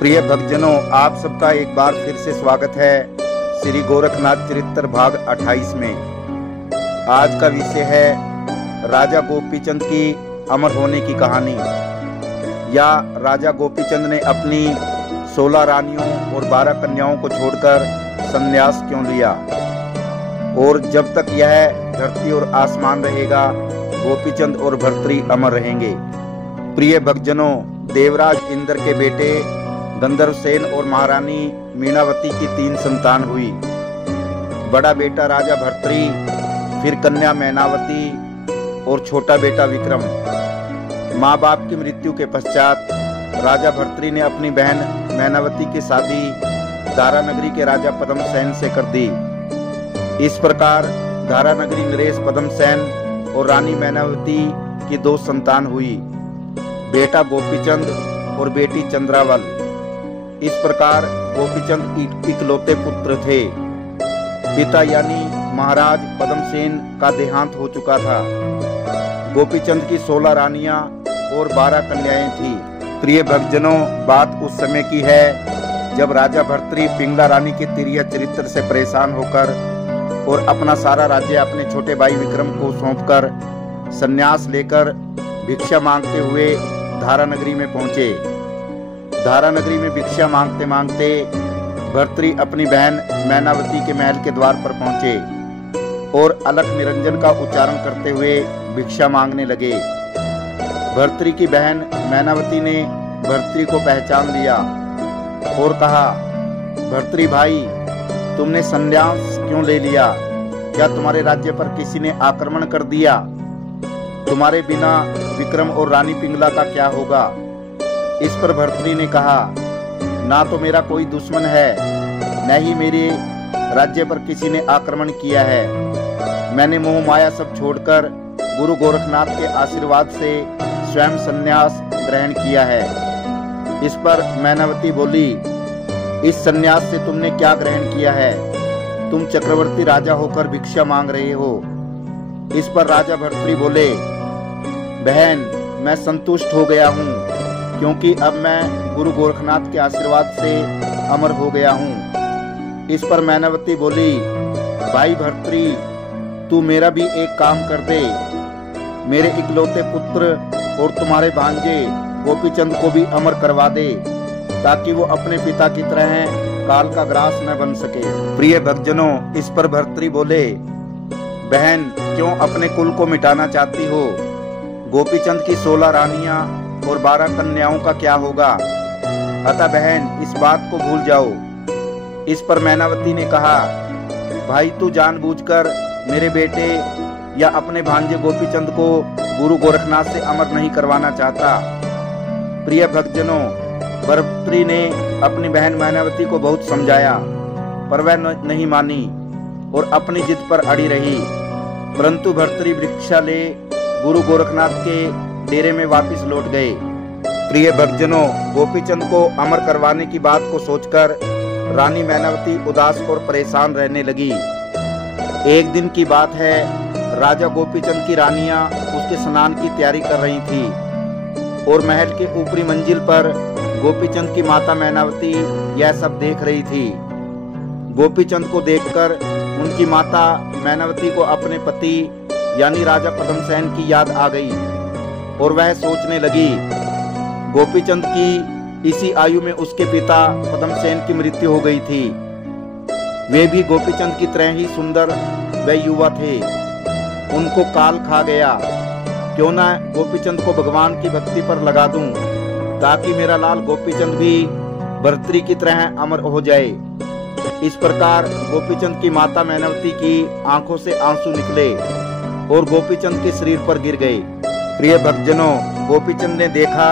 प्रिय भक्तजनों, आप सबका एक बार फिर से स्वागत है श्री गोरखनाथ चरित्र भाग 28 में। आज का विषय है राजा गोपीचंद की अमर होने की कहानी, या राजा गोपीचंद ने अपनी 16 रानियों और 12 कन्याओं को छोड़कर संन्यास क्यों लिया, और जब तक यह धरती और आसमान रहेगा गोपीचंद और भर्तृ अमर रहेंगे। प्रिय भक्तजनों, देवराज इंद्र के बेटे गंधर्वसेन और महारानी मीनावती की 3 संतान हुई। बड़ा बेटा राजा भर्तृ, फिर कन्या मैनावती और छोटा बेटा विक्रम। माँ बाप की मृत्यु के पश्चात राजा भर्तृ ने अपनी बहन मैनावती की शादी दारानगरी के राजा पद्मसेन से कर दी। इस प्रकार दारानगरी नरेश पद्मसेन और रानी मैनावती की 2 संतान हुई, बेटा गोपीचंद और बेटी चंद्रावल। इस प्रकार गोपीचंद इकलौते पुत्र थे। पिता यानी महाराज पद्मसेन का देहांत हो चुका था। गोपीचंद की 16 रानियां और 12 कन्याएं थी। प्रिय भक्तजनों, बात उस समय की है जब राजा भर्तृ पिंगला रानी के तिरिया चरित्र से परेशान होकर और अपना सारा राज्य अपने छोटे भाई विक्रम को सौंपकर संन्यास लेकर भिक्षा मांगते हुए दारानगरी में पहुंचे। दारानगरी में भिक्षा मांगते मांगते भर्तृ अपनी बहन मैनावती के महल के द्वार पर पहुंचे और अलख निरंजन का उच्चारण करते हुए भिक्षा मांगने लगे। भर्तृ की बहन मैनावती ने भर्तृ को पहचान लिया और कहा, भर्तृ भाई, तुमने संन्यास क्यों ले लिया? क्या तुम्हारे राज्य पर किसी ने आक्रमण कर दिया? तुम्हारे बिना विक्रम और रानी पिंगला का क्या होगा? इस पर भर्तृ ने कहा, ना तो मेरा कोई दुश्मन है, न ही मेरे राज्य पर किसी ने आक्रमण किया है। मैंने मोह माया सब छोड़कर गुरु गोरखनाथ के आशीर्वाद से स्वयं संन्यास ग्रहण किया है। इस पर मैनावती बोली, इस संन्यास से तुमने क्या ग्रहण किया है? तुम चक्रवर्ती राजा होकर भिक्षा मांग रहे हो। इस पर राजा भर्तृ बोले, बहन, मैं संतुष्ट हो गया हूँ, क्योंकि अब मैं गुरु गोरखनाथ के आशीर्वाद से अमर हो गया हूँ। इस पर मैनावती बोली, भाई भर्तृ, तू मेरा भी एक काम कर दे। मेरे इकलौते पुत्र और तुम्हारे भांजे गोपीचंद को भी अमर करवा दे, ताकि वो अपने पिता की तरह काल का ग्रास न बन सके। प्रिय भक्तजनों, इस पर भर्तृ बोले, बहन, क्यों अपने कुल को मिटाना चाहती हो? गोपीचंद की 16 रानियां और 12 कन्याओं का क्या होगा? अतः बहन, इस बात को भूल जाओ। इस पर मैनावती ने कहा, भाई, तू जानबूझकर मेरे बेटे या अपने भांजे गोपीचंद को गुरु गोरखनाथ से अमर नहीं करवाना चाहता। प्रिय भक्तजनों, भर्तृ ने अपनी बहन मैनावती को बहुत समझाया, पर वह नहीं मानी और अपनी जिद पर अड़ी रही। परंतु भर्तृ भिक्षा ले गुरु गोरखनाथ के डेरे में वापस लौट गए। प्रिय भक्तजनों, गोपीचंद को अमर करवाने की बात को सोचकर रानी मैनावती उदास और परेशान रहने लगी। एक दिन की बात है, राजा गोपीचंद की रानियां उसके स्नान की तैयारी कर रही थी और महल के ऊपरी मंजिल पर गोपीचंद की माता मैनावती यह सब देख रही थी। गोपीचंद को देखकर उनकी माता मैनावती को अपने पति यानी राजा पद्मसेन की याद आ गई और वह सोचने लगी, गोपीचंद की इसी आयु में उसके पिता पद्मसेन की मृत्यु हो गई थी। वे भी गोपीचंद की तरह ही सुंदर व युवा थे। उनको काल खा गया। क्यों ना गोपीचंद को भगवान की भक्ति पर लगा दूं, ताकि मेरा लाल गोपीचंद भी भर्तृ की तरह अमर हो जाए। इस प्रकार गोपीचंद की माता मैनावती की आंखों से आंसू निकले और गोपीचंद के शरीर पर गिर गए। प्रिय भक्तजनों, गोपीचंद ने देखा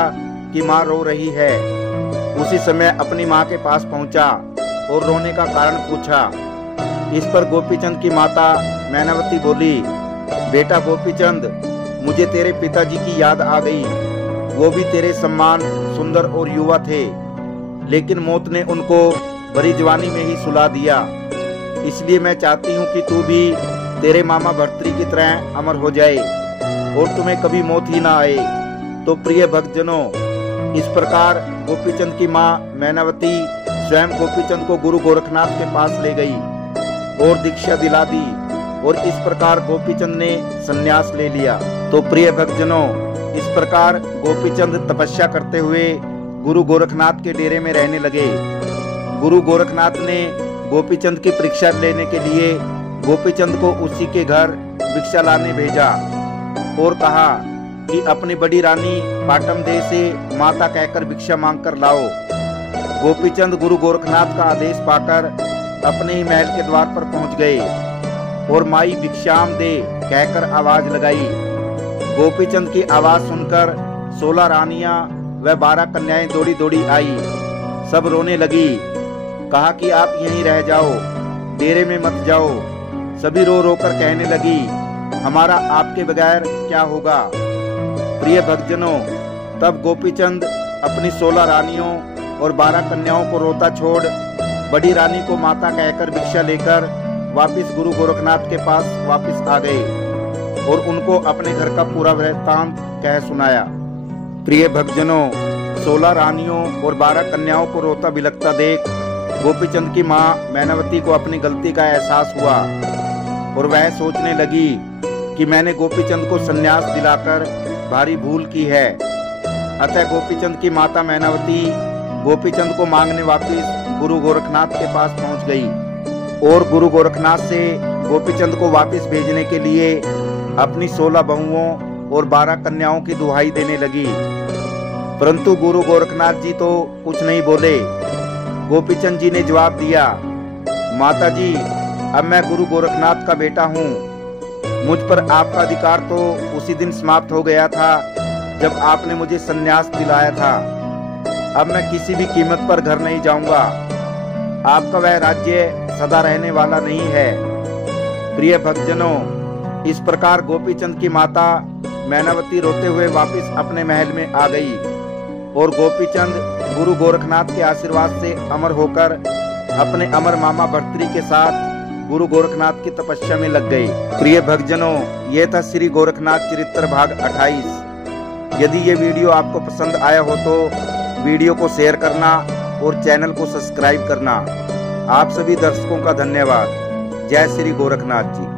कि माँ रो रही है। उसी समय अपनी माँ के पास पहुंचा और रोने का कारण पूछा। इस पर गोपीचंद की माता मैनावती बोली, बेटा गोपीचंद, मुझे तेरे पिताजी की याद आ गई। वो भी तेरे समान सुंदर और युवा थे, लेकिन मौत ने उनको बड़ी जवानी में ही सुला दिया। इसलिए मैं चाहती हूँ कि तू भी तेरे मामा भर्तृ की तरह अमर हो जाए और तुम्हें कभी मौत ही ना आए। तो प्रिय भक्तजनों, इस प्रकार गोपीचंद की मां मैनावती स्वयं गोपीचंद को गुरु गोरखनाथ के पास ले गई और दीक्षा दिला दी और इस प्रकार गोपीचंद ने संन्यास ले लिया। तो प्रिय भक्तजनों, इस प्रकार गोपीचंद तपस्या करते हुए गुरु गोरखनाथ के डेरे में रहने लगे। गुरु गोरखनाथ ने गोपीचंद की परीक्षा लेने के लिए गोपीचंद को उसी के घर भिक्षा लाने भेजा और कहा कि अपनी बड़ी रानी पाटम देव से माता कहकर भिक्षा मांगकर लाओ। गोपीचंद गुरु गोरखनाथ का आदेश पाकर अपने ही महल के द्वार पर पहुंच गए और माई भिक्षाम दे कहकर आवाज लगाई। गोपीचंद की आवाज सुनकर 16 रानियां व 12 कन्याएं दौड़ी दौड़ी आई। सब रोने लगी, कहा कि आप यहीं रह जाओ, डेरे में मत जाओ। सभी रो रो कर कहने लगी, हमारा आपके बगैर क्या होगा। प्रिय भक्तजनों, तब गोपीचंद अपनी 16 रानियों और 12 कन्याओं को रोता छोड़ बड़ी रानी को माता कहकर भिक्षा लेकर वापिस गुरु गोरखनाथ के पास वापिस आ गए और उनको अपने घर का पूरा वृत्तांत कह सुनाया। प्रिय भक्तजनों, 16 रानियों और 12 कन्याओं को रोता बिलखता देख गोपीचंद की मां मैनावती को अपनी गलती का एहसास हुआ और वह सोचने लगी कि मैंने गोपीचंद को संन्यास दिलाकर भारी भूल की है। अतः गोपीचंद की माता मैनावती गोपीचंद को मांगने वापिस गुरु गोरखनाथ के पास पहुंच गई और गुरु गोरखनाथ से गोपीचंद को वापिस भेजने के लिए अपनी 16 बहुओं और 12 कन्याओं की दुहाई देने लगी। परंतु गुरु गोरखनाथ जी तो कुछ नहीं बोले। गोपीचंद जी ने जवाब दिया, माता जी, अब मैं गुरु गोरखनाथ का बेटा हूँ। मुझ पर आपका अधिकार तो उसी दिन समाप्त हो गया था जब आपने मुझे संन्यास दिलाया था। अब मैं किसी भी कीमत पर घर नहीं जाऊंगा। आपका वह राज्य सदा रहने वाला नहीं है। प्रिय भक्तजनों, इस प्रकार गोपीचंद की माता मैनावती रोते हुए वापिस अपने महल में आ गई और गोपीचंद गुरु गोरखनाथ के आशीर्वाद से अमर होकर अपने अमर मामा भर्तृहरि के साथ गुरु गोरखनाथ की तपस्या में लग गए। प्रिय भक्तजनों, ये था श्री गोरखनाथ चरित्र भाग 28। यदि ये वीडियो आपको पसंद आया हो तो वीडियो को शेयर करना और चैनल को सब्सक्राइब करना। आप सभी दर्शकों का धन्यवाद। जय श्री गोरखनाथ जी।